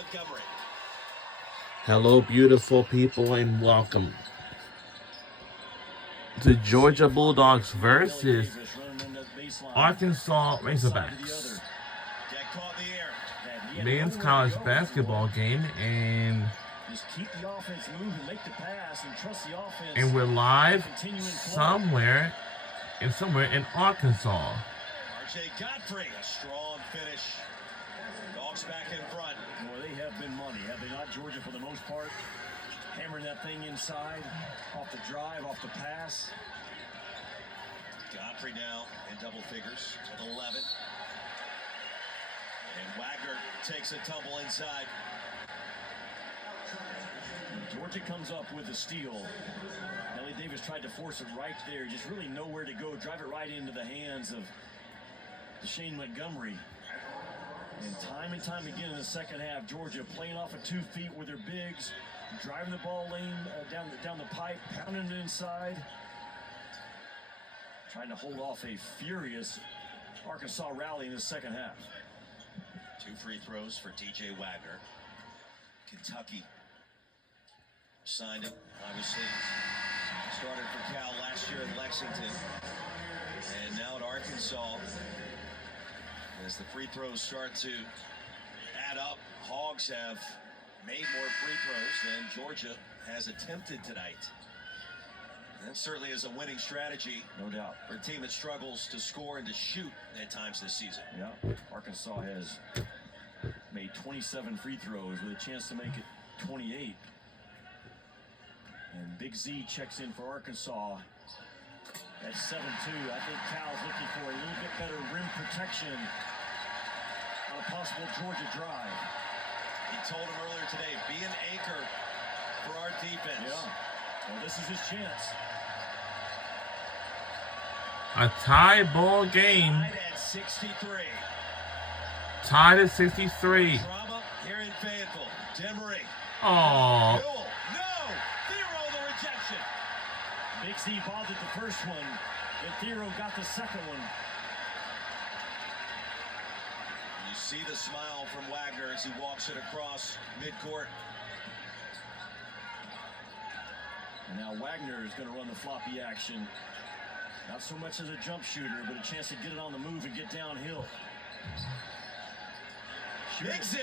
Montgomery. Hello, beautiful people, and welcome to Georgia Bulldogs versus Arkansas Razorbacks. Men's college basketball game, and we're live somewhere in Arkansas. RJ Godfrey, a strong finish. Dogs back in front. Boy, they have been money, have they not, Georgia, for the most part? Hammering that thing inside, off the drive, off the pass. Godfrey now in double figures with 11. And Wagner takes a tumble inside. Georgia comes up with a steal. Ellie Davis tried to force it right there. Just really nowhere to go. Drive it right into the hands of Shane Montgomery. And time again in the second half, Georgia playing off of 2 feet with their bigs, driving the ball lane down the pipe, pounding it inside, trying to hold off a furious Arkansas rally in the second half. 2 free throws for DJ Wagner. Kentucky signed him, obviously. Started for Cal last year in Lexington. And now at Arkansas. As the free throws start to add up, Hogs have made more free throws than Georgia has attempted tonight. And that certainly is a winning strategy. No doubt. For a team that struggles to score and to shoot at times this season. Yeah, Arkansas has made 27 free throws with a chance to make it 28. And Big Z checks in for Arkansas at 7-2. I think Cal's looking for a little bit better rim protection on a possible Georgia drive. He told him earlier today, be an anchor for our defense. Yeah. Well, this is his chance. A tie ball game. Tied at 63. Tied at 63. Drama here in Fayetteville. Demery. Oh. No! Thero the rejection. Big Z bothered the first one, and Thero got the second one. You see the smile from Wagner as he walks it across midcourt. And now Wagner is going to run the floppy action. Not so much as a jump shooter, but a chance to get it on the move and get downhill. Big Z,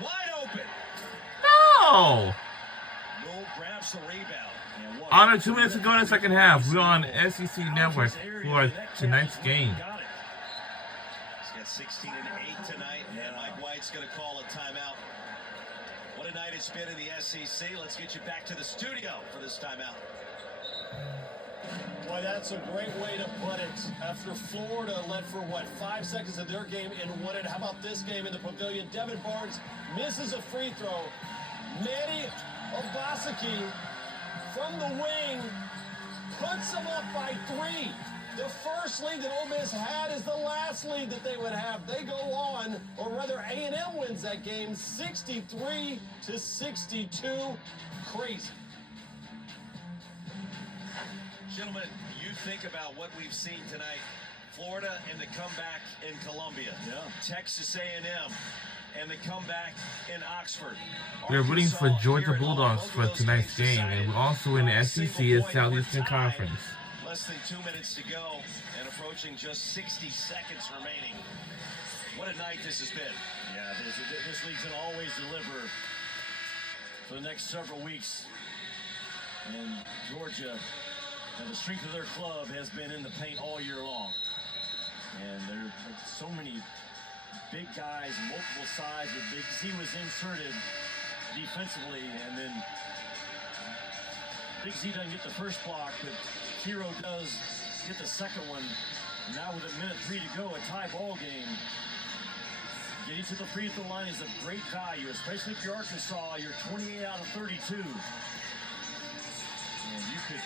wide open. No! No grabs the rebound. Under 2 minutes to go in the second half. We're on SEC Network for tonight's game. He's got 16 and 8 tonight, and Mike White's going to call a timeout. What a night it's been in the SEC. Let's get you back to the studio for this timeout. Boy, that's a great way to put it. After Florida led for, 5 seconds of their game and won it. How about this game in the pavilion? Devin Barnes misses a free throw. Manny Obaseki from the wing puts them up by 3. The first lead that Ole Miss had is the last lead that they would have. They go on, or rather A&M wins that game 63-62. Crazy. Gentlemen, you think about what we've seen tonight. Florida and the comeback in Columbia. Yeah. Texas A&M and the comeback in Oxford. We're rooting for Georgia Bulldogs for tonight's game, and we're also in the SEC and Southeastern Conference. Less than 2 minutes to go and approaching just 60 seconds remaining. What a night this has been. Yeah, this league's going to always deliver for the next several weeks. And Georgia, and the strength of their club has been in the paint all year long. And there's so many big guys, multiple sides. Big Z was inserted defensively, and then Big Z doesn't get the first block, but Thero does get the second one. Now with 1:03 to go, a tie ball game. Getting to the free throw line is of great value, especially if you're Arkansas. You're 28 out of 32. And you could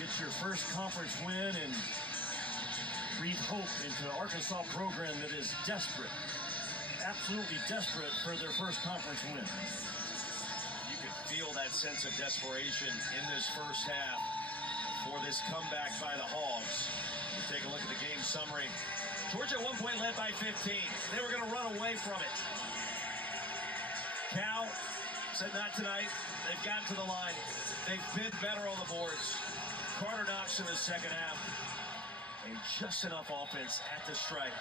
get your first conference win and breathe hope into an Arkansas program that is desperate, absolutely desperate for their first conference win. You could feel that sense of desperation in this first half for this comeback by the Hogs. You take a look at the game summary. Georgia at one point led by 15. They were going to run away from it. Cal said not tonight. They've gotten to the line. They've been better on the boards. Carter Knox in the second half. And just enough offense at the strike.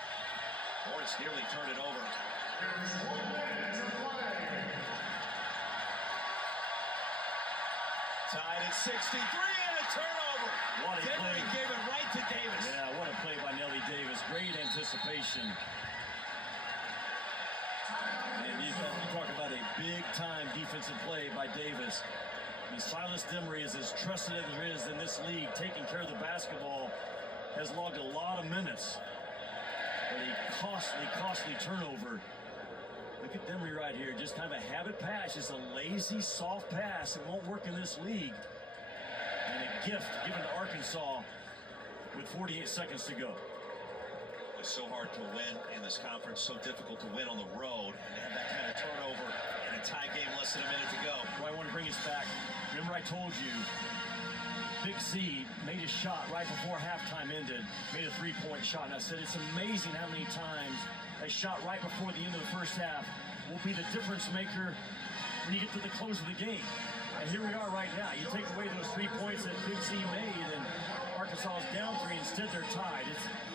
Hornets nearly turned it over. Tied at 63 and a turnover. What a Denver play. gave it right to Davis. Yeah, what a play by Nelly Davis. Great anticipation. And you talk about a big-time defensive play by Davis. I mean, Silas Demery is as trusted as there is in this league. Taking care of the basketball, has logged a lot of minutes. But a costly turnover. Look at Demery right here. Just kind of a habit pass. Just a lazy, soft pass. It won't work in this league. And a gift given to Arkansas with 48 seconds to go. It's so hard to win in this conference, so difficult to win on the road, and to have that kind of turnover in a tie game less than a minute to go. Well, I want to bring us back. Remember I told you, Big C made a shot right before halftime ended, made a three-point shot, and I said it's amazing how many times a shot right before the end of the first half will be the difference maker when you get to the close of the game. And here we are right now. You take away those 3 points that Big C made, and Arkansas is down 3. Instead, they're tied.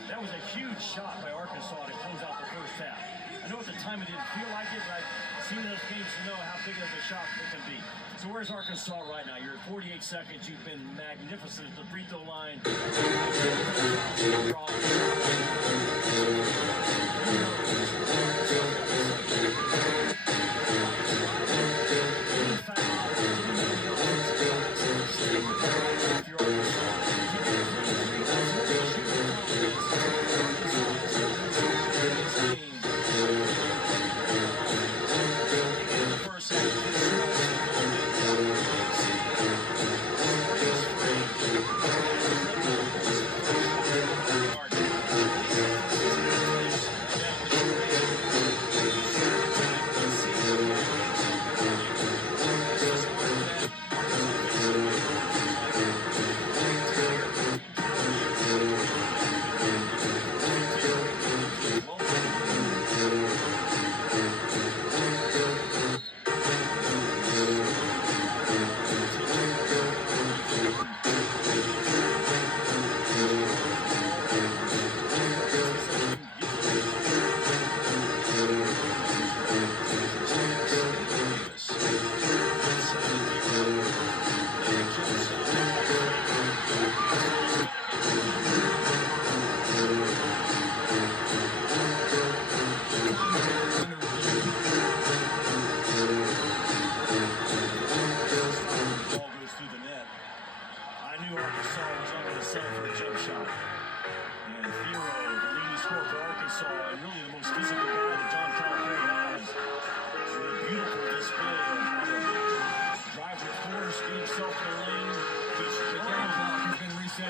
That was a huge shot by Arkansas to close out the first half. I know at the time it didn't feel like it, but I've seen those games to know how big of a shot it can be. So where's Arkansas right now? You're at 48 seconds. You've been magnificent at the free throw line.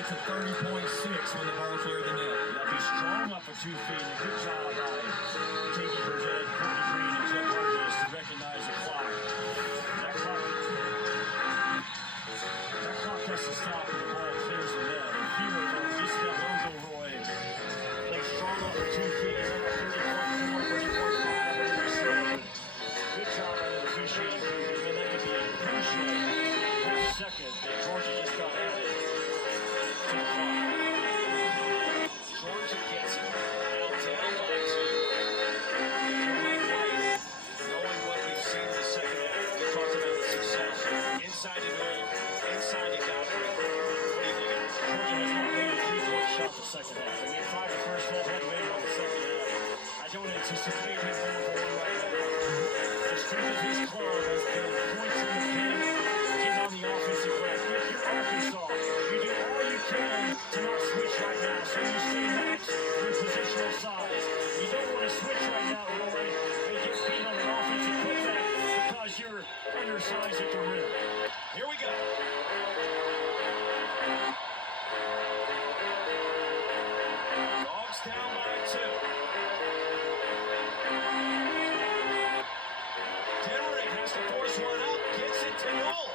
To 30.6 when the ball cleared the net. Yeah, he's strong up for 2 feet. A good job by Katie Burdett, Courtney Green, and Jeff Burgess to recognize the clock. That clock has to stop when the ball clears the net. And Hero gets that logo, Roy. Plays strong up for 2 feet. He's on 30.4, 30.5, good job by the officiating crew. And that could be a crucial half second that Georgia just got added. Georgia gets it. Now down by 2. Knowing what we've seen in the second half, we talked about the success. Inside to Miller, inside to Godfrey. What do you think of this? Georgia has not made a 3-point shot the second half. They made 5 the first half, had made on the second half. I don't anticipate him going for one right now. The strength of his club has been points in the paint, getting on the offensive glass. If you're Arkansas, you do all you can to not switch right now, so you stay matched with positional size. You don't want to switch right now, Roy, and get beat on an offensive putback because you're undersized at the rim. Here we go. Dogs down by 2. Denver has to force one up, gets it to Noel.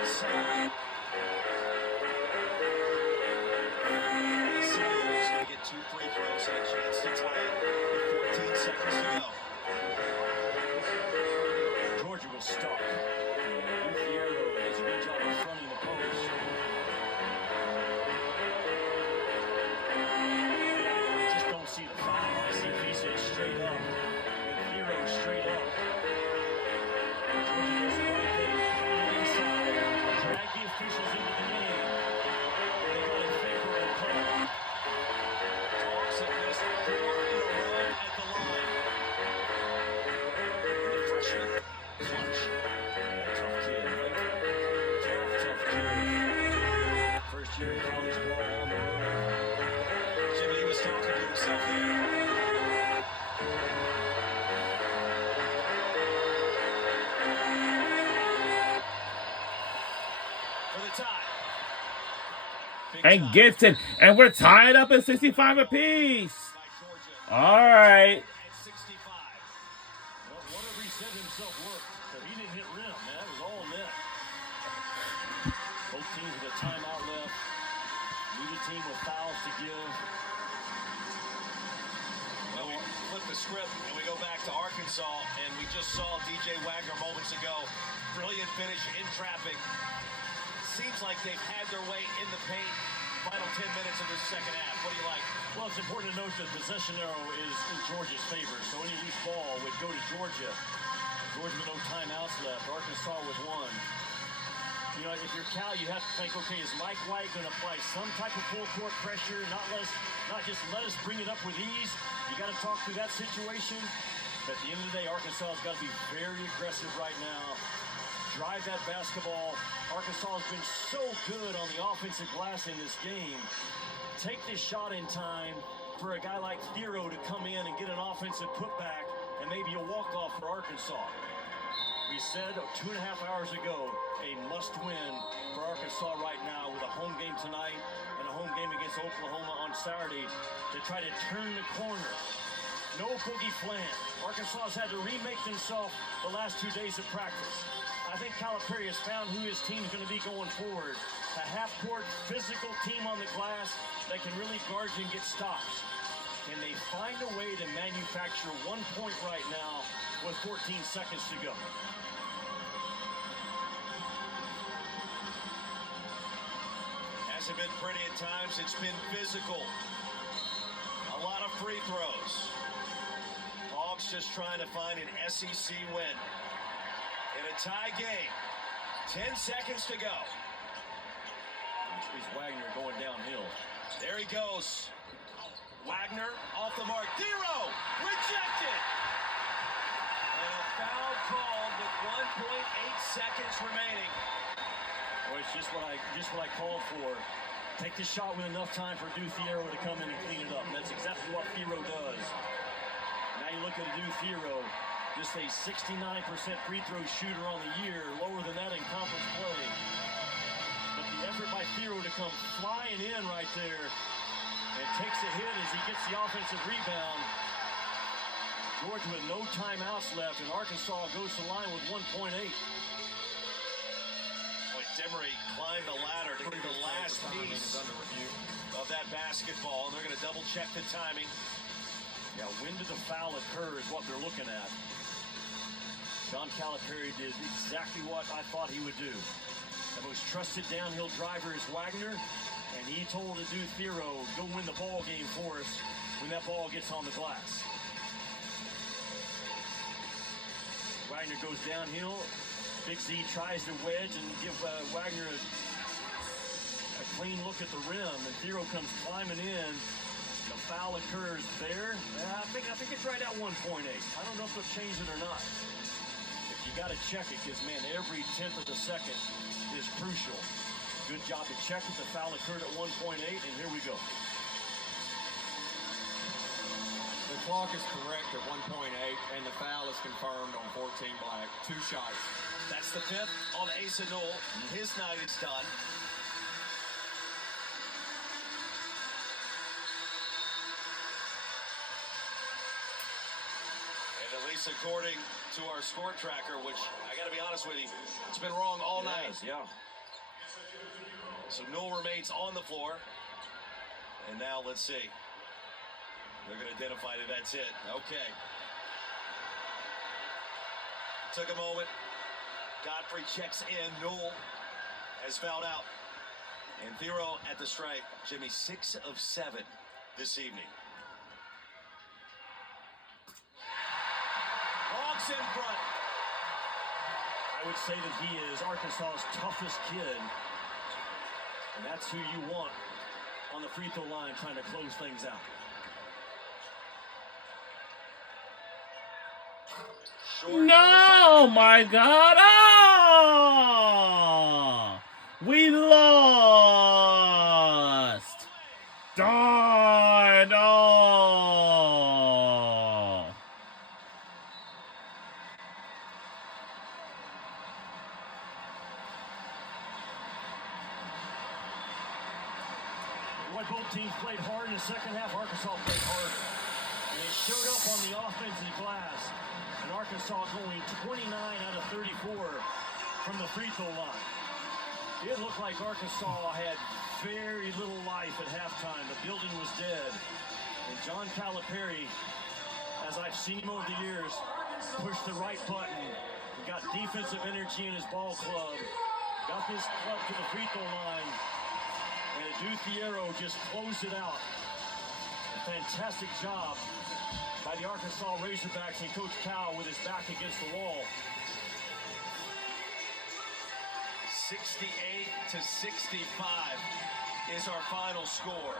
Inside. Samuel's going to get 2 free throws and a chance to tie it with 14 seconds to go. and gets it. And we're tied up at 65 apiece. All right. Well, whatever he said himself worked. So he didn't hit rim, man. That was all net. Both teams with a timeout left. Neither team with fouls to give. Well, we flip the script and we go back to Arkansas, and we just saw DJ Wagner moments ago. Brilliant finish in traffic. Seems like they've had their way in the paint. Final 10 minutes of this second half. What do you like? Well, it's important to note that the possession arrow is in Georgia's favor, so any loose ball would go to Georgia. Georgia with no timeouts left. Arkansas with one. You know, if you're Cal, you have to think, okay, is Mike White going to apply some type of full court pressure, not just let us bring it up with ease? You got to talk through that situation. But at the end of the day, Arkansas has got to be very aggressive right now. Drive that basketball. Arkansas has been so good on the offensive glass in this game. Take this shot in time for a guy like Thero to come in and get an offensive putback and maybe a walk-off for Arkansas. We said 2.5 hours ago, a must-win for Arkansas right now with a home game tonight and a home game against Oklahoma on Saturday to try to turn the corner. No boogie flan. Arkansas has had to remake themselves the last 2 days of practice. I think Calipari has found who his team is going to be going forward. A half-court physical team on the glass that can really guard you and get stops. Can they find a way to manufacture 1 point right now with 14 seconds to go? Hasn't been pretty at times. It's been physical. A lot of free throws. Hawks just trying to find an SEC win. In a tie game, 10 seconds to go. Here's Wagner going downhill. There he goes. Wagner off the mark. Thero rejected. And a foul called with 1.8 seconds remaining. Well, it's just what I called for. Take the shot with enough time for Thero to come in and clean it up. And that's exactly what Thero does. Now you look at Thero. Just a 69% free throw shooter on the year, lower than that in conference play. But the effort by Thero to come flying in right there and takes a hit as he gets the offensive rebound. Georgia with no timeouts left, and Arkansas goes to the line with 1.8. Boy, Demery climbed the ladder to get the last piece of that basketball, and they're going to double check the timing. Yeah, when did the foul occur is what they're looking at. John Calipari did exactly what I thought he would do. The most trusted downhill driver is Wagner, and he told Thero, go win the ball game for us when that ball gets on the glass. Wagner goes downhill. Big Z tries to wedge and give Wagner a clean look at the rim, and Thero comes climbing in. The foul occurs there. I think it's right at 1.8. I don't know if they'll change it or not. You got to check it because, man, every 10th of a second is crucial. Good job to check it. The foul occurred at 1.8, and here we go. The clock is correct at 1.8, and the foul is confirmed on 14 Black. 2 shots. That's the 5th on Asa Newell. His night is done. At least according to our score tracker, which I got to be honest with you, it's been wrong all night. Yeah. So Newell remains on the floor. And now let's see. They're going to identify that that's it. Okay. Took a moment. Godfrey checks in. Newell has fouled out. And Thero at the stripe. Jimmy, 6 of 7 this evening. Hawks in front. I would say that he is Arkansas's toughest kid. And that's who you want on the free throw line trying to close things out. No, my God. Oh! We lost. Darn. Oh. why both teams played hard in the second half. Arkansas played hard. And they showed up on the offensive glass. And Arkansas going 29 out of 34 from the free throw line. It looked like Arkansas had very little life at halftime. The building was dead. And John Calipari, as I've seen him over the years, pushed the right button. He got defensive energy in his ball club. Got this club to the free throw line. And Edu Thiero just closed it out. A fantastic job by the Arkansas Razorbacks and Coach Cal with his back against the wall. 68-65 is our final score.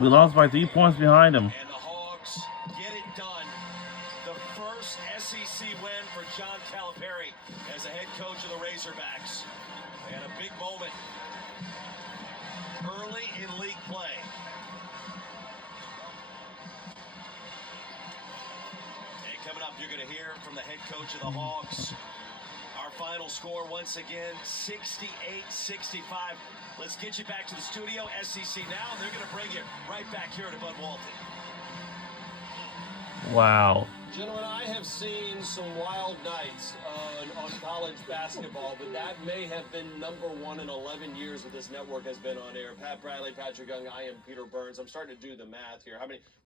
We lost by 3 points behind them. And the Hogs get it done. The first SEC win for John Calipari as the head coach of the Razorbacks. And a big moment early in league play. And coming up, you're going to hear from the head coach of the Hogs. Our final score, once again, 68-65. Let's get you back to the studio, SEC Now, and they're going to bring you right back here to Bud Walton. Wow. Gentlemen, I have seen some wild nights on college basketball, but that may have been #1 in 11 years that this network has been on air. Pat Bradley, Patrick Young, I am Peter Burns. I'm starting to do the math here. How many?